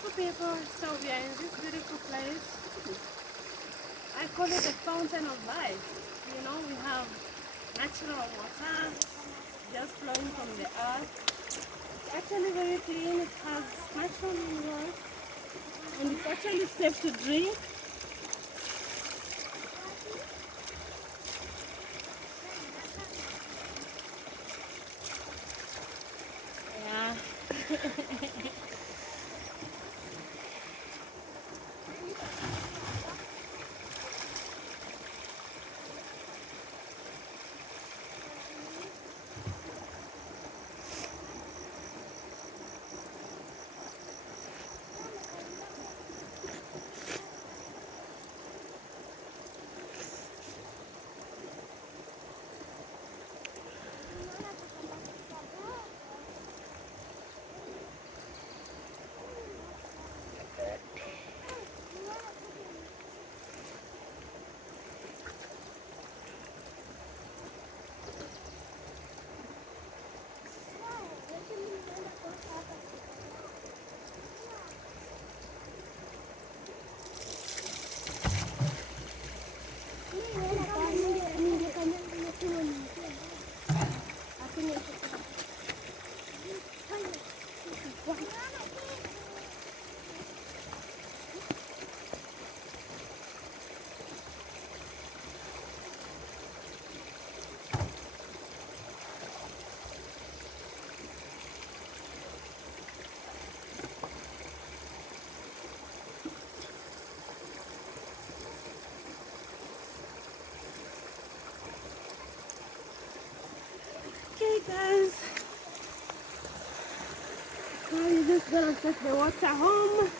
beautiful people. So we are in this beautiful place. I call it the fountain of life. You know, we have natural water just flowing from the earth. It's actually very clean. It has natural minerals, and it's actually safe to drink. Yeah. Okay, guys. Now you're just gonna take the water home.